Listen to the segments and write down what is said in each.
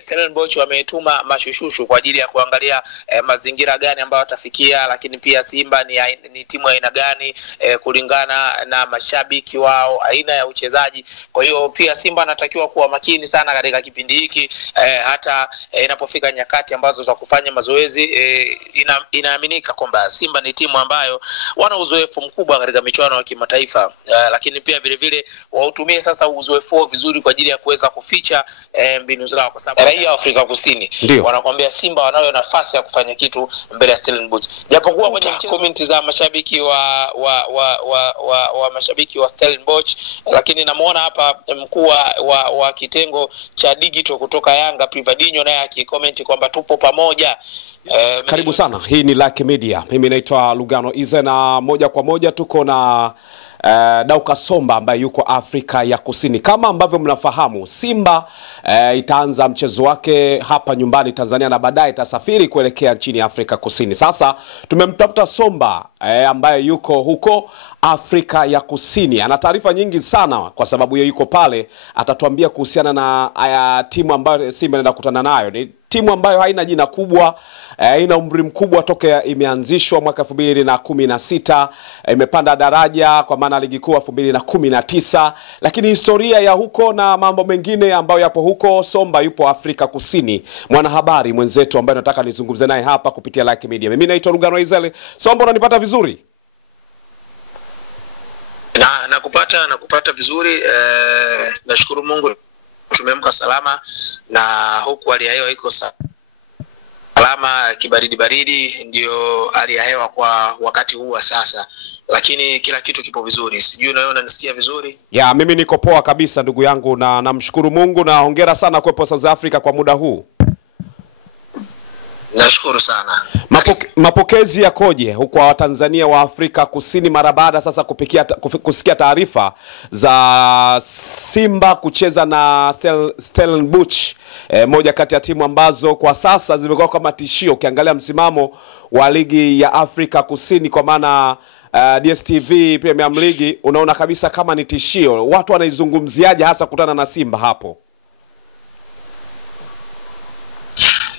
Stellenbosch wametuma mashushushu kwa ajili ya kuangalia mazingira gani ambayo watafikia, lakini pia Simba ni timu aina gani kulingana na mashabiki wao, aina ya uchezaji. Kwa hiyo pia Simba anatakiwa kuwa makini sana katika kipindi hiki, hata inapofika nyakati ambazo za kufanya mazoezi. Inaaminika kwamba Simba ni timu ambayo wana uzoefu mkubwa katika michuano ya kimataifa, lakini pia vile vile wautumie sasa uzoefu vizuri kwa ajili ya kuweza kuficha mbinu zao, kwa sababu raia wa Afrika Kusini wanakuambia Simba wanayo nafasi ya kufanya kitu mbele ya Stellenbosch. Japokuwa kwenye comment za mashabiki wa mashabiki wa Stellenbosch, lakini namuona hapa mkuu wa kitengo cha digital kutoka Yanga Privadinho naye akicomment kwamba tupo pamoja. Karibu sana, hii ni Like Media. Mimi naitwa Lugano Ize na moja kwa moja tuko na Dauka Somba ambaye yuko Afrika ya Kusini. Kama ambavyo mnafahamu, Simba itaanza mchezo wake hapa nyumbani Tanzania na baadaye itasafiri kuelekea nchini Afrika Kusini. Sasa tumemtafuta Somba ambaye yuko huko Afrika ya Kusini. Ana taarifa nyingi sana kwa sababu yeye yuko pale. Atatuambia kuhusiana na timu ambayo Simba inaenda kukutana nayo. Ni timu ambayo haina jina kubwa, ina umri mkubwa toka imeanzishwa mwaka 2016, imepanda daraja kwa maana ligi kuu 2019, lakini historia ya huko na mambo mengine ambayo yapo huko. Somba yupo Afrika Kusini, mwanahabari mwenzetu ambaye nataka nizungumze naye hapa kupitia Like Media. Mimi naitwa Lugano Izele. Somba, unanipata vizuri? Nakupata vizuri. Nashukuru Mungu tumeamka salama, na huku hali ya hewa iko salama, kibaridi ndio hali ya hewa kwa wakati huu wa sasa, lakini kila kitu kipo vizuri. Sijui na wewe unanisikia vizuri? Ya, mimi niko poa kabisa ndugu yangu, na namshukuru Mungu na hongera sana kwa South Africa kwa muda huu. Nashukuru sana. Mapokezi yakoje huko wa Tanzania wa Afrika Kusini mara baada sasa kusikia taarifa za Simba kucheza na Stellenbosch, moja kati ya timu ambazo kwa sasa zimekuwa kama tishio ukiangalia msimamo wa ligi ya Afrika Kusini, kwa maana DStv Premier League unaona kabisa kama ni tishio. Watu wanaizungumziaje hasa kutana na Simba hapo?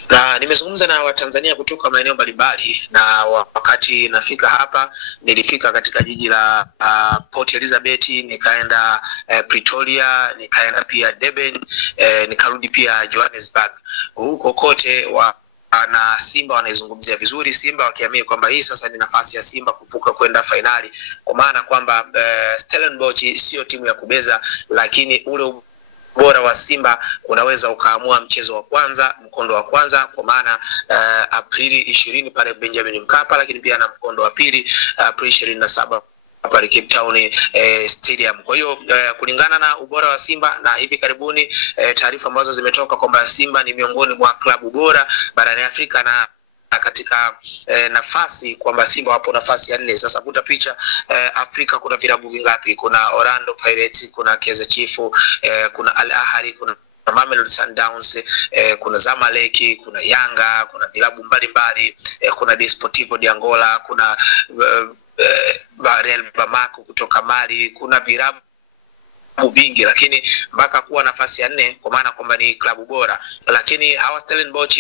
Na nimezungumza na Watanzania kutoka maeneo mbalimbali, na wakati nafika hapa nilifika katika jiji la Port Elizabeth, nikaenda Pretoria, nikaenda pia Durban, nikarudi pia Johannesburg. Huko kote na Simba wanaizungumzia vizuri Simba, wakiamini kwamba hii sasa ni nafasi ya Simba kuvuka kwenda finali, kwa maana kwamba Stellenbosch sio timu ya kubeza, lakini ule bora wa Simba unaweza ukaamua mchezo wa kwanza, mkondo wa kwanza, kwa maana Aprili 20 pale Benjamin Mkapa, lakini pia na mkondo wa pili Aprili 27 pale Cape Town Stadium. Kwa hiyo kulingana na ubora wa Simba, na hivi karibuni taarifa ambazo zimetoka kwamba Simba ni miongoni mwa klabu bora barani Afrika, na katika nafasi kwamba Simba wapo nafasi ya 4. Sasa vuta picha, Afrika kuna vilabu vingapi? Kuna Orlando Pirates, kuna Kaizer Chiefs, kuna Al Ahly, kuna Mamelodi Sundowns, kuna Zamalek, kuna Yanga, kuna vilabu mbalimbali, kuna Desportivo de Angola, kuna Real Bamako kutoka Mali, kuna vilabu vingi, lakini mpaka kuwa nafasi ya 4 kwa maana kwamba ni klabu bora. Lakini hawa Stellenbosch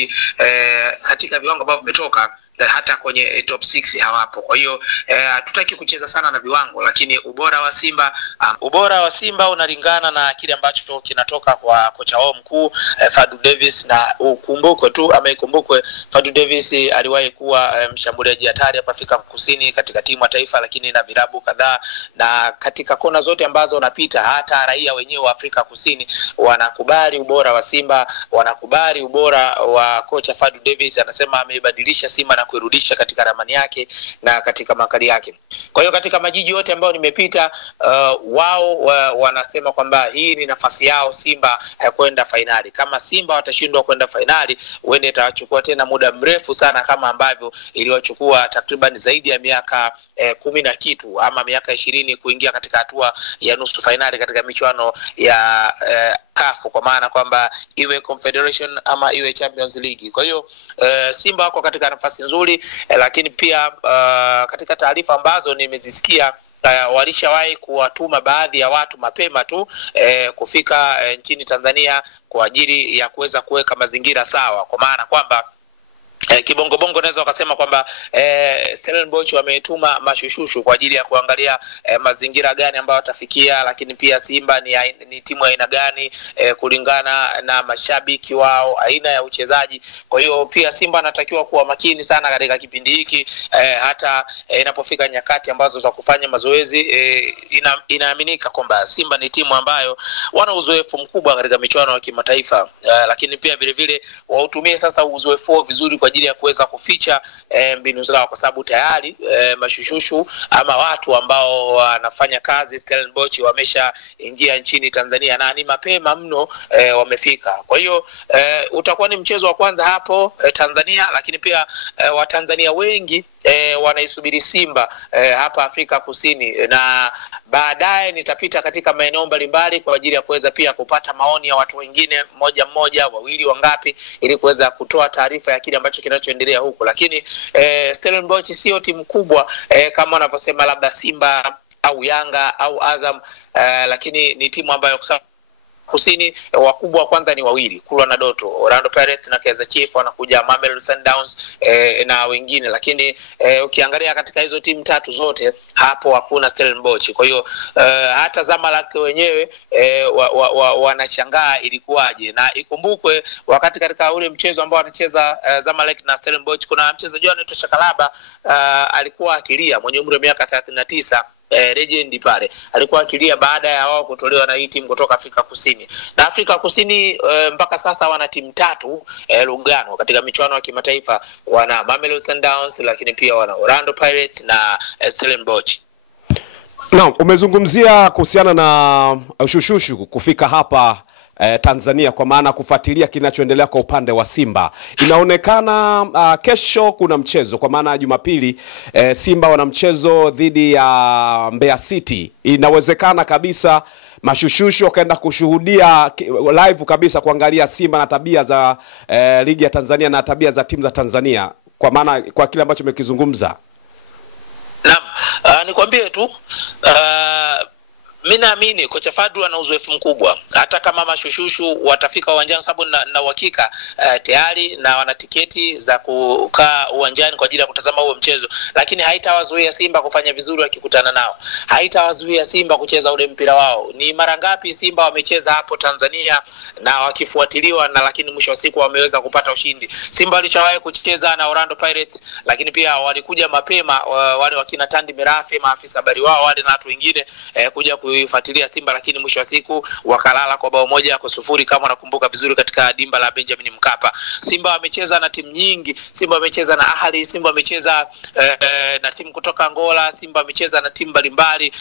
katika viwango ambavyo vimetoka hata kwenye top 6 hawapo. Kwa hiyo hatutaki kucheza sana na viwango, lakini ubora wa Simba unalingana na kile ambacho kinatoka kwa kocha wao mkuu Fadu Davis. Na ikumbukwe Fadu Davis aliwahi kuwa mshambuliaji hatari hapa Afrika Kusini katika timu ya taifa, lakini na vilabu kadhaa, na katika kona zote ambazo unapita hata raia wenyewe wa Afrika Kusini wanakubali ubora wa Simba, wanakubali ubora wa kocha Fadu Davis. Anasema ameibadilisha Simba na kuirudisha katika ramani yake na katika makali yake. Kwa hiyo katika majiji yote ambayo nimepita, wao wanasema kwamba hii ni nafasi yao Simba kwenda finali. Kama Simba watashindwa kwenda finali, huenda itawachukua tena muda mrefu sana kama ambavyo iliwachukua takriban zaidi ya miaka 10 na kitu ama miaka 20 kuingia katika hatua ya nusu finali katika michuano ya CAF, kwa maana kwamba iwe Confederation ama iwe Champions League. Kwa hiyo Simba wako katika nafasi nzuri, lakini pia katika taarifa ambazo nimezisikia walishawahi kuwatuma baadhi ya watu mapema tu kufika nchini Tanzania kwa ajili ya kuweza kuweka mazingira sawa, kwa maana kwamba kibongo bongo naweza wakasema kwamba Stellenbosch wametuma mashushushu kwa ajili ya kuangalia mazingira gani ambayo watafikia, lakini pia Simba ni timu aina gani kulingana na mashabiki wao, aina ya uchezaji. Kwa hiyo pia Simba anatakiwa kuwa makini sana katika kipindi hiki, hata inapofika nyakati ambazo za kufanya mazoezi. Inaaminika kwamba Simba ni timu ambayo wana uzoefu mkubwa katika michuano ya kimataifa, lakini pia vile vile wautumie sasa uzoefu wao vizuri kwa ajili ya kuweza kuficha mbinu zao, kwa sababu tayari mashushushu ama watu ambao wanafanya kazi Stellenbosch wameshaingia nchini Tanzania na ni mapema mno wamefika. Kwa hiyo utakuwa ni mchezo wa kwanza hapo Tanzania, lakini pia Watanzania wengi wanaisubiri Simba hapa Afrika Kusini, na baadaye nitapita katika maeneo mbalimbali kwa ajili ya kuweza pia kupata maoni ya watu wengine mmoja, wawili, wangapi, ili kuweza kutoa taarifa ya kile ambacho kinachoendelea huko. Lakini Stellenbosch sio timu kubwa kama wanavyosema labda Simba au Yanga au Azam, lakini ni timu ambayo Kusini wakubwa kwanza ni wawili, Kulwa na Doto, Orlando Pirates na Kaizer Chiefs, wanakuja Mamelodi Sundowns na wengine. Lakini ukiangalia katika hizo timu tatu zote hapo hakuna Stellenbosch. Kwa hiyo hata Zamalek wenyewe wanashangaa ilikuwaje. Na ikumbukwe wakati katika ule mchezo ambao wanacheza Zamalek na Stellenbosch, kuna mchezaji anaitwa Chakalaba alikuwa akilia, mwenye umri wa miaka 39, legend pale, alikuwa akilia baada ya wao kutolewa na hii timu kutoka Afrika Kusini. Na Afrika Kusini mpaka sasa wana timu tatu Lugano katika michuano ya kimataifa, wana Mamelodi Sundowns, lakini pia wana Orlando Pirates na Stellenbosch. Naam, umezungumzia kuhusiana na Shushushu kufika hapa Tanzania, kwa maana kufuatilia kinachoendelea kwa upande wa Simba. Inaonekana kesho kuna mchezo, kwa maana Jumapili Simba wana mchezo dhidi ya Mbeya City. Inawezekana kabisa mashushushu wakaenda kushuhudia live kabisa, kuangalia Simba na tabia za ligi ya Tanzania na tabia za timu za Tanzania, kwa maana kwa kile ambacho umekizungumza. Naam, nikwambie tu mimi naamini kocha Fadlu ana uzoefu mkubwa, hata kama mashushushu watafika uwanjani, sababu na uhakika tayari na wana tiketi za kukaa uwanjani kwa ajili ya kutazama huo mchezo, lakini haitawazuia Simba kufanya vizuri wakikutana nao, haitawazuia Simba kucheza ule mpira wao. Ni mara ngapi Simba wamecheza hapo Tanzania na wakifuatiliwa, na lakini mwisho wa siku wameweza kupata ushindi. Simba walishawahi kucheza na Orlando Pirates, lakini pia walikuja mapema wale wakina Tandi Mirafi, maafisa habari wao wale na watu wengine kuja kuifuatilia Simba, lakini mwisho wa siku wakalala kwa bao 1-0 kama nakumbuka vizuri katika dimba la Benjamin Mkapa. Simba wamecheza na timu nyingi, Simba wamecheza na Ahli, Simba wamecheza na timu kutoka Angola, Simba wamecheza na timu mbalimbali.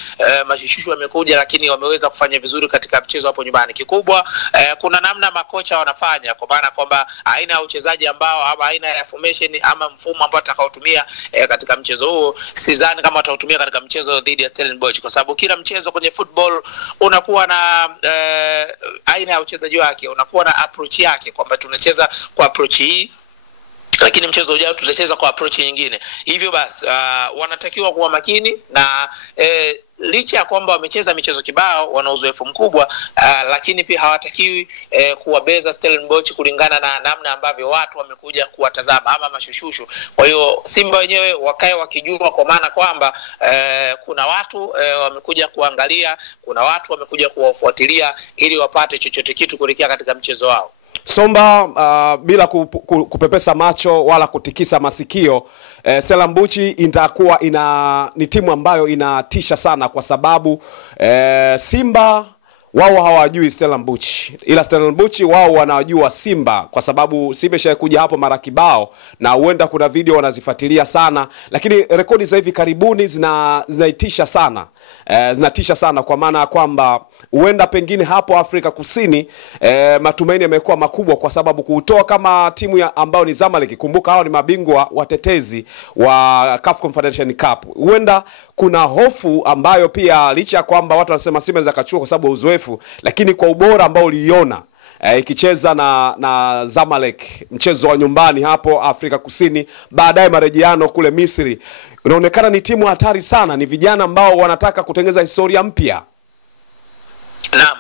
Mashushushu wamekuja, lakini wameweza kufanya vizuri katika mchezo hapo nyumbani. Kikubwa kuna namna makocha wanafanya, kwa maana kwamba aina ya uchezaji ambao ama aina ya formation ama mfumo ambao atakaotumia katika mchezo huo, sidhani kama atautumia katika mchezo dhidi ya Stellenbosch, kwa sababu kila mchezo kwenye football unakuwa na aina ya uchezaji wake, unakuwa na approach yake, kwamba tunacheza kwa approach hii, lakini mchezo ujao tutacheza kwa approach nyingine. Hivyo basi wanatakiwa kuwa makini, na licha ya kwamba wamecheza michezo kibao, wana uzoefu mkubwa, lakini pia hawatakiwi kuwabeza Stellenbosch kulingana na namna ambavyo watu wamekuja kuwatazama ama mashushushu. Kwa hiyo Simba wenyewe wakae wakijua, kwa maana kwamba kuna watu wamekuja kuangalia, kuna watu wamekuja kuwafuatilia ili wapate chochote kitu kuelekea katika mchezo wao. Somba, bila kupepesa macho wala kutikisa masikio, Stellenbosch itakuwa ni timu ambayo inatisha sana, kwa sababu Simba wao hawajui Stellenbosch, ila Stellenbosch wao wanajua Simba, kwa sababu Simba ishakuja hapo mara kibao na huenda kuna video wanazifuatilia sana. Lakini rekodi za hivi karibuni zinaitisha sana, zinatisha sana, kwa maana kwamba huenda pengine hapo Afrika Kusini matumaini yamekuwa makubwa, kwa sababu kutoa kama timu ambao ni Zamalek, kumbuka hao ni mabingwa watetezi wa CAF Confederation Cup. Huenda kuna hofu ambayo pia, licha kwamba watu wanasema Simba za kachukua kwa sababu uzoefu, lakini kwa ubora ambao uliona ikicheza na Zamalek, mchezo wa nyumbani hapo Afrika Kusini, baadaye marejeano kule Misri. Inaonekana ni timu hatari sana, ni vijana ambao wanataka kutengeneza historia mpya. Naam,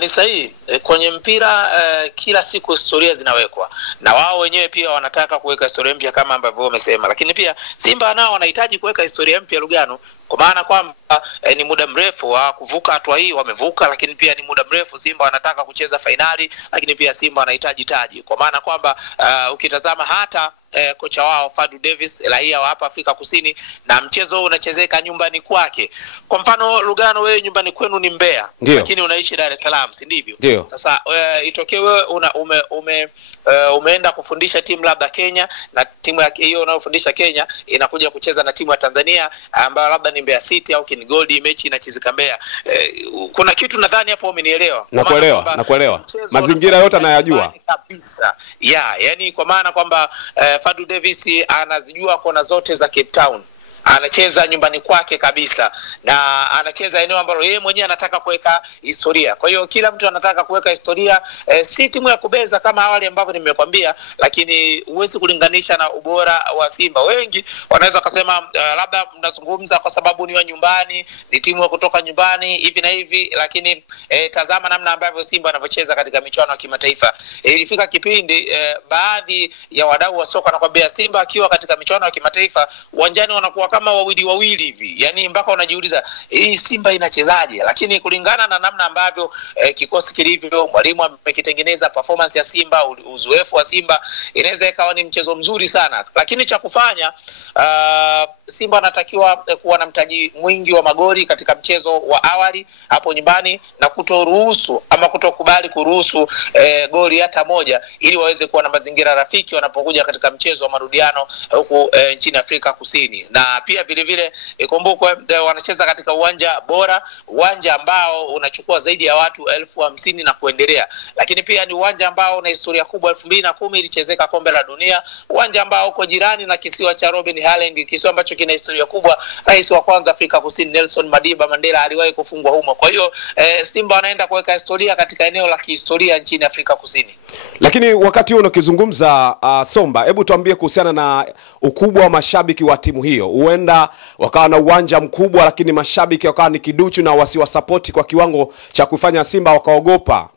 ni sahihi. Kwenye mpira kila siku historia zinawekwa, na wao wenyewe pia wanataka kuweka historia mpya kama ambavyo wamesema. Lakini pia Simba nao wanahitaji kuweka historia mpya Lugano, kwa maana kwamba ni muda mrefu wa kuvuka hatua hii wamevuka, lakini pia ni muda mrefu Simba wanataka kucheza fainali, lakini pia Simba wanahitaji taji, kwa maana kwamba ukitazama hata kocha wao Fadu Davis, raia wa hapa Afrika Kusini, na mchezo huu unachezeka nyumbani kwake. Kwa mfano Lugano, wewe nyumbani kwenu ni Mbeya, lakini unaishi Dar es Salaam, si ndivyo? Sasa itokee wewe umeenda kufundisha timu labda Kenya, na timu ya hiyo unayofundisha Kenya inakuja kucheza na timu ya Tanzania ambayo labda ni Mbeya City au Ken Gold, mechi inachezeka Mbeya. Kuna kitu nadhani hapo umenielewa. Nakuelewa. Mazingira yote anayajua kabisa. Yani kwa maana kwamba Fadu Davis anazijua kona zote za Cape Town. Anacheza nyumbani kwake kabisa, na anacheza eneo ambalo yeye mwenyewe anataka kuweka historia. Kwa hiyo kila mtu anataka kuweka historia, si timu ya kubeza kama awali ambavyo nimekwambia, lakini huwezi kulinganisha na ubora wa Simba. Wengi wanaweza kusema labda mnazungumza kwa sababu ni wa nyumbani, ni timu ya kutoka nyumbani hivi na hivi, lakini tazama namna ambavyo Simba wanavyocheza katika michuano ya kimataifa. Ilifika kipindi baadhi ya wadau wa soka wanakuambia Simba akiwa katika michuano ya kimataifa uwanjani wanakuwa kama wawili hivi, yani mpaka unajiuliza hii Simba inachezaje. Lakini kulingana na namna ambavyo kikosi kilivyo, mwalimu amekitengeneza, performance ya Simba, uzoefu wa Simba, inaweza ikawa ni mchezo mzuri sana. Lakini cha kufanya Simba anatakiwa kuwa na mtaji mwingi wa magoli katika mchezo wa awali hapo nyumbani, na kutoruhusu ama kutokubali kuruhusu goli hata moja, ili waweze kuwa na mazingira rafiki wanapokuja katika mchezo wa marudiano huku nchini Afrika Kusini. Na pia vile vile ikumbukwe wanacheza katika uwanja bora, uwanja ambao unachukua zaidi ya watu 50,000 na kuendelea. Lakini pia ni uwanja ambao una historia kubwa, 2010 ilichezeka kombe la dunia, uwanja ambao uko jirani na kisiwa cha Robben Island, kisiwa ambacho kina historia kubwa. Rais wa kwanza Afrika Kusini Nelson Madiba Mandela aliwahi kufungwa humo. Kwa hiyo Simba wanaenda kuweka historia katika eneo la kihistoria nchini Afrika Kusini. Lakini wakati huo unakizungumza Somba, hebu tuambie kuhusiana na ukubwa wa mashabiki wa timu hiyo. Huenda wakawa na uwanja mkubwa, lakini mashabiki wakawa ni kiduchu na wasiwasapoti kwa kiwango cha kufanya Simba wakaogopa.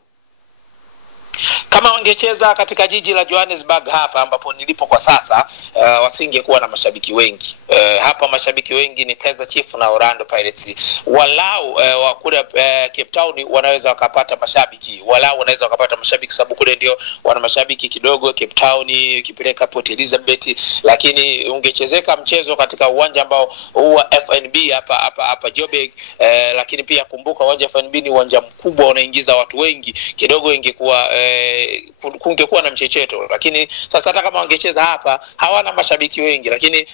Kama wangecheza katika jiji la Johannesburg hapa ambapo nilipo kwa sasa, wasingekuwa na mashabiki wengi. Hapa mashabiki wengi ni Kaizer Chiefs na Orlando Pirates. Walau wa kule Cape Town wanaweza wakapata mashabiki, sababu kule ndio wana mashabiki kidogo. Cape Town kipeleka Port Elizabeth, lakini ungechezeka mchezo katika uwanja ambao huwa FNB hapa Joburg, lakini pia kumbuka uwanja FNB ni uwanja mkubwa, unaingiza watu wengi, kidogo ingekuwa kungekuwa na mchecheto. Lakini sasa hata kama wangecheza hapa hawana mashabiki wengi, lakini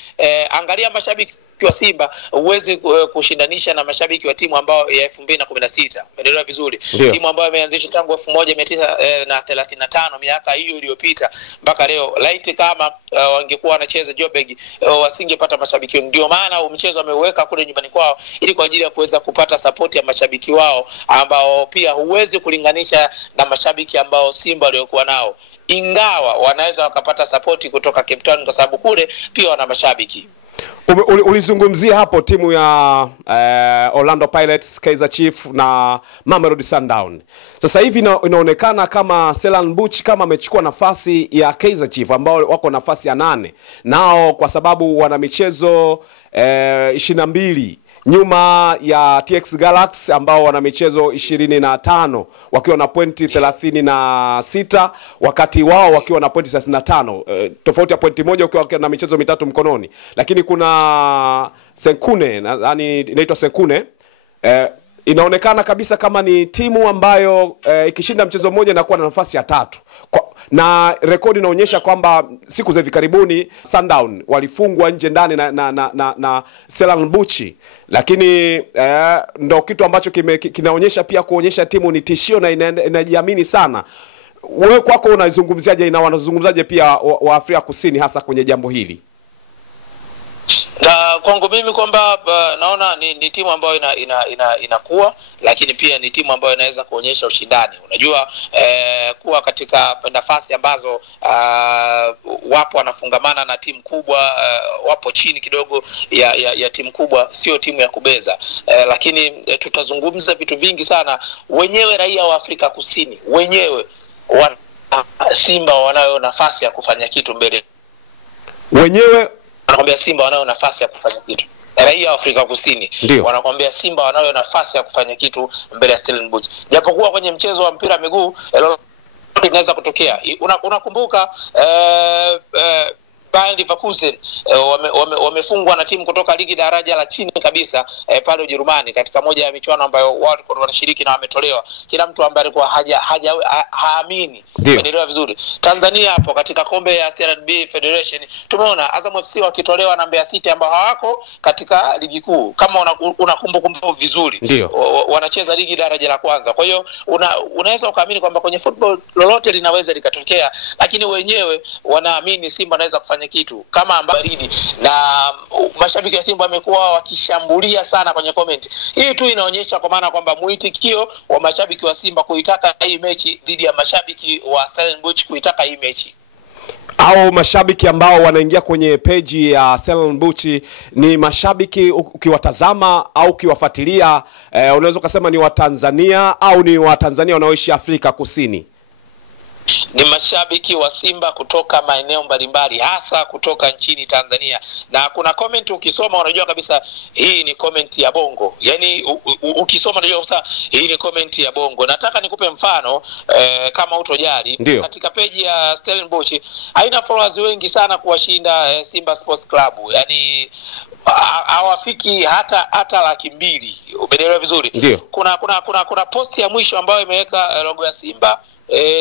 angalia mashabiki wa Simba uwezi kushindanisha na mashabiki wa timu ambao ya 2016. Umeelewa vizuri? Timu ambayo imeanzishwa tangu 1935, miaka hiyo iliyopita mpaka leo. Laiti kama wangekuwa wanacheza Joburg wasingepata mashabiki wengi. Ndio maana mchezo ameuweka kule nyumbani kwao ili kwa ajili ya kuweza kupata support ya mashabiki wao, ambao pia huwezi kulinganisha na mashabiki ambao Simba waliokuwa nao, ingawa wanaweza wakapata support kutoka Cape Town kwa sababu kule pia wana mashabiki. Ulizungumzia hapo timu ya Orlando Pirates, Kaizer Chiefs na Mamelodi Sundowns. Sasa hivi inaonekana kama Stellenbosch kama amechukua nafasi ya Kaizer Chiefs ambao wako nafasi ya 8. Nao kwa sababu wana michezo 22 nyuma ya TX Galaxy ambao wana michezo 25 wakiwa na pointi 36, wakati wao wakiwa na pointi 35, tofauti ya pointi moja ukiwa na michezo 3 mkononi. Lakini kuna Senkune, yani inaitwa Senkune, inaonekana kabisa kama ni timu ambayo ikishinda mchezo mmoja inakuwa na nafasi ya 3. Na rekodi inaonyesha kwamba siku za hivi karibuni Sundown walifungwa nje ndani na Stellenbosch, lakini ndo kitu ambacho kinaonyesha pia kuonyesha timu ni tishio na inajiamini sana. Wewe kwako unazungumziaje na wanazungumzaje pia wa Afrika Kusini hasa kwenye jambo hili? Kwangu mimi kwamba naona ni timu ambayo inakuwa, lakini pia ni timu ambayo inaweza kuonyesha ushindani. Unajua kuwa katika nafasi ambazo wapo wanafungamana na timu kubwa, wapo chini kidogo ya timu kubwa, sio timu ya kubeza. Lakini tutazungumza vitu vingi sana. Wenyewe raia wa Afrika Kusini wenyewe Simba wanayo nafasi ya kufanya kitu mbele. Wenyewe wanakuambia Simba wanayo nafasi ya kufanya kitu. Raia wa Afrika Kusini wanakuambia Simba wanayo nafasi ya kufanya kitu mbele ya Stellenbosch. Japokuwa kwenye mchezo wa mpira miguu inaweza kutokea. Unakumbuka Bayern Leverkusen wamefungwa na timu kutoka ligi daraja la chini kabisa pale Ujerumani katika moja ya michuano ambayo wao wanashiriki na wametolewa. Kila mtu ambaye alikuwa haamini. Umeelewa vizuri. Tanzania hapo katika kombe ya CRDB Federation tumeona Azam FC wakitolewa na Mbeya City ambao hawako katika ligi kuu. Kama unakumbuka vizuri, wanacheza ligi daraja la kwanza. Kwa hiyo unaweza ukaamini kwamba kwenye football lolote linaweza likatokea, lakini wenyewe wanaamini Simba anaweza kufanya kitu kama baridi. Na mashabiki wa Simba wamekuwa wakishambulia sana kwenye comment. Hii tu inaonyesha kwa maana kwamba muitikio wa mashabiki wa Simba kuitaka hii mechi dhidi ya mashabiki wa Stellenbosch kuitaka hii mechi. Au mashabiki ambao wanaingia kwenye peji ya Stellenbosch ni mashabiki ukiwatazama au ukiwafuatilia, unaweza kusema ni wa Tanzania au ni wa Tanzania wanaoishi Afrika Kusini? Ni mashabiki wa Simba kutoka maeneo mbalimbali, hasa kutoka nchini Tanzania. Na kuna comment ukisoma unajua kabisa hii ni comment ya bongo. Yaani ukisoma unajua kabisa hii ni comment ya bongo. Nataka nikupe mfano kama utojali. Katika page ya Stellenbosch haina followers wengi sana kuwashinda Simba Sports Club. Yaani hawafiki hata 200,000. Umeelewa vizuri? Kuna post ya mwisho ambayo imeweka logo ya Simba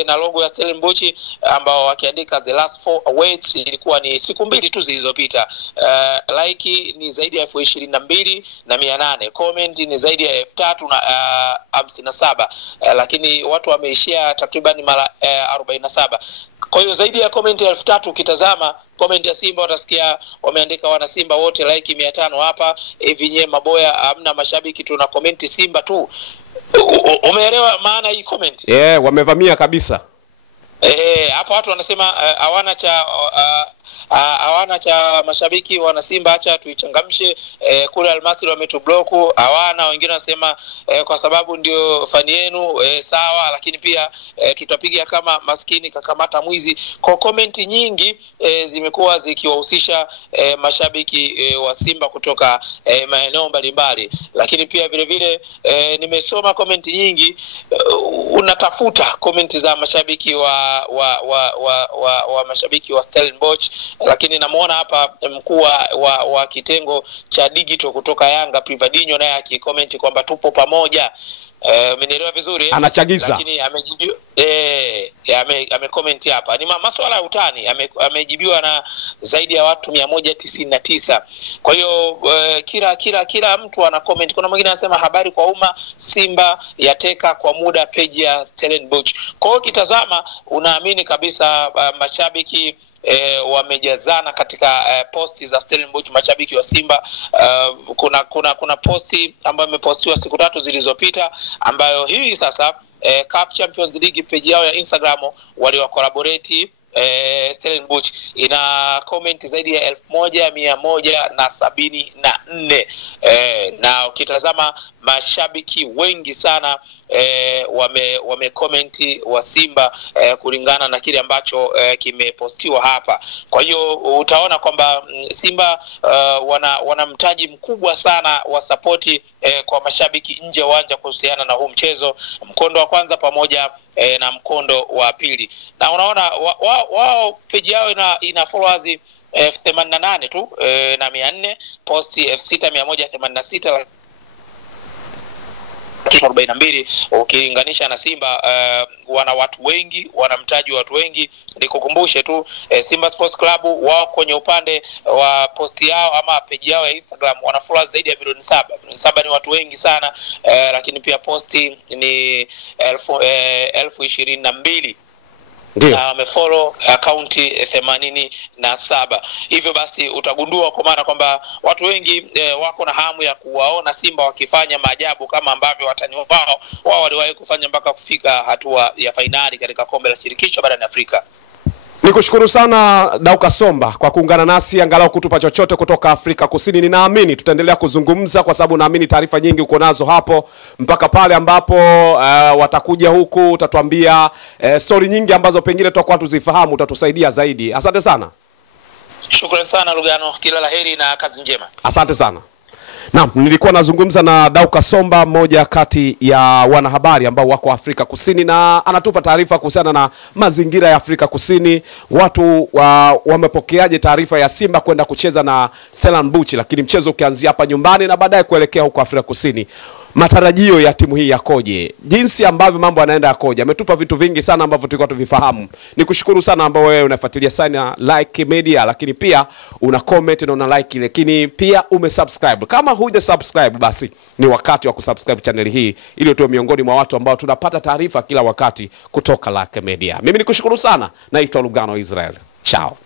na logo ya Stellenbosch ambao wakiandika the last 4 awaits, ilikuwa ni siku 2 tu zilizopita. Like ni zaidi ya 22,800, comment ni zaidi ya 3,057, lakini watu wameishia takriban mara 47. Kwa hiyo zaidi ya comment 3,000. Ukitazama comment ya Simba utasikia wameandika wana Simba wote like 500 hapa hivi. Nye maboya hamna mashabiki, tuna comment Simba tu. Umeelewa maana hii comment? Wamevamia kabisa. Hapa watu wanasema hawana cha mashabiki wana Simba, acha tuichangamshe. Kule Almasri wametublock, hawana. Wengine wanasema kwa sababu ndio fani yenu, sawa, lakini pia tutapiga kama maskini kakamata mwizi. Kwa comment nyingi zimekuwa zikiwahusisha mashabiki wa Simba kutoka maeneo mbalimbali. Lakini pia vile vile nimesoma comment nyingi, unatafuta comment za mashabiki wa mashabiki wa Stellenbosch, lakini namuona hapa mkuu wa kitengo cha digital kutoka Yanga Privadinho naye akicomment kwamba tupo pamoja. Umenielewa vizuri? Anachagiza. Lakini amejibiwa amecomment hapa. Ni masuala ya utani, amejibiwa na zaidi ya watu 199. Kwa hiyo kila mtu ana comment. Kuna mwingine anasema habari kwa umma, Simba yateka kwa muda page ya Stellenbosch. Kwa hiyo kitazama unaamini kabisa mashabiki wamejazana katika posti za Stellenbosch, mashabiki wa Simba. Kuna posti ambayo imepostiwa siku 3 zilizopita, ambayo hii sasa CAF Champions League page yao ya Instagram waliwacollaborate Stellenbosch ina comment zaidi ya 1174. Na ukitazama mashabiki wengi sana wame comment wa Simba kulingana na kile ambacho kimepostiwa hapa. Kwa hiyo utaona kwamba Simba wana mtaji mkubwa sana wa support kwa mashabiki nje ya uwanja kuhusiana na huu mchezo, mkondo wa kwanza pamoja na mkondo wa pili. Na unaona wao page yao ina followers 88 tu na 400, posti 6186 42. Ukilinganisha na Simba wana watu wengi, wana mtaji wa watu wengi. Nikukumbushe tu Simba Sports Club wao kwenye upande wa posti yao ama page yao ya Instagram wana followers zaidi ya milioni 7. Milioni 7 ni watu wengi sana, lakini pia posti ni 1022. Ndio. na wamefollow akaunti 87. Hivyo basi utagundua kwa maana kwamba watu wengi wako na hamu ya kuwaona Simba wakifanya maajabu kama ambavyo watani wao waliwahi kufanya mpaka kufika hatua ya fainali katika kombe la shirikisho barani Afrika. Nikushukuru sana Dauka Somba kwa kuungana nasi angalau kutupa chochote kutoka Afrika Kusini. Ninaamini tutaendelea kuzungumza kwa sababu naamini taarifa nyingi uko nazo hapo mpaka pale ambapo watakuja huku utatuambia story nyingi ambazo pengine tutakuwa tuzifahamu, utatusaidia zaidi. Asante sana. Shukrani sana Lugano, kila laheri na kazi njema. Asante sana. Naam, nilikuwa nazungumza na Dauka Somba, mmoja kati ya wanahabari ambao wako Afrika Kusini, na anatupa taarifa kuhusiana na mazingira ya Afrika Kusini. Watu wamepokeaje taarifa ya Simba kwenda kucheza na Stellenbosch, lakini mchezo ukianzia hapa nyumbani na baadaye kuelekea huko Afrika Kusini. Matarajio ya timu hii yakoje? Jinsi ambavyo mambo yanaenda yakoje? Ametupa vitu vingi sana ambavyo tulikuwa tuvifahamu. Nikushukuru sana ambao wewe unafuatilia sana Like Media, lakini pia una comment na una like, lakini pia umesubscribe. Kama huja subscribe, basi ni wakati wa kusubscribe channel hii ili tuwe miongoni mwa watu ambao tunapata taarifa kila wakati kutoka Like Media. Mimi nikushukuru sana. Naitwa Lugano Israel. Ciao.